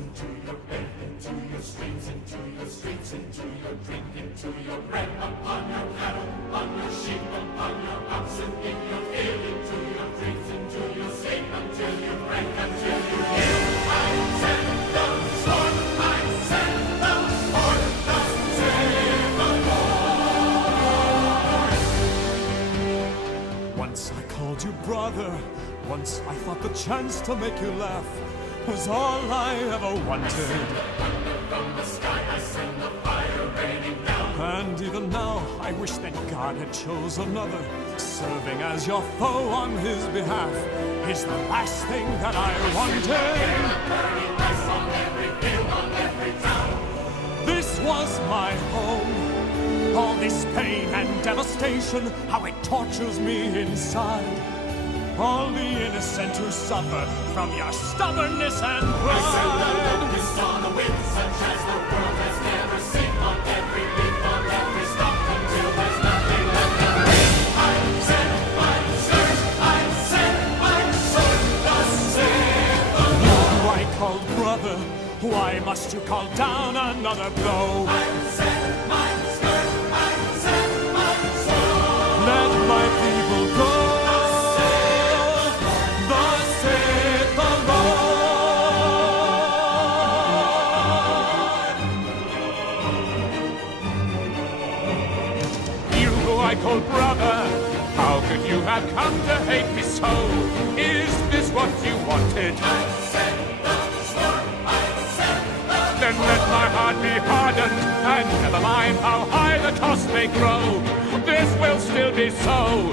into your bed, into your streets, into your streets, into your drink, into your bread, upon your cattle, on your sheep, upon your oxen, in your field, into your drinks, into your sleep, until you break, until you heal. I send the sword, I send the sword, thus saith the Lord. Once I called you brother, once I thought the chance to make you laugh was all I ever wanted. I send the thunder from the sky, I send the fire raining down. And even now, I wish that God had chose another. Serving as your foe on his behalf is the last thing that I wanted. Burning ice on every field, on every town. This was my home. All this pain and devastation, how it tortures me inside. All the innocent who suffer from your stubbornness and pride. I send the locust on a wind such as the world has never seen. On every leaf, on every stalk, until there's nothing left to read. I send my scourge, I send my sword, thus saith the Lord. You I called brother, why must you call down another blow? I send my scourge, I send my sword. Let my people go. I call brother, how could you have come to hate me so? Is this what you wanted? I send the sword, I send the Then let my heart be hardened, and never mind how high the cost may grow. This will still be so.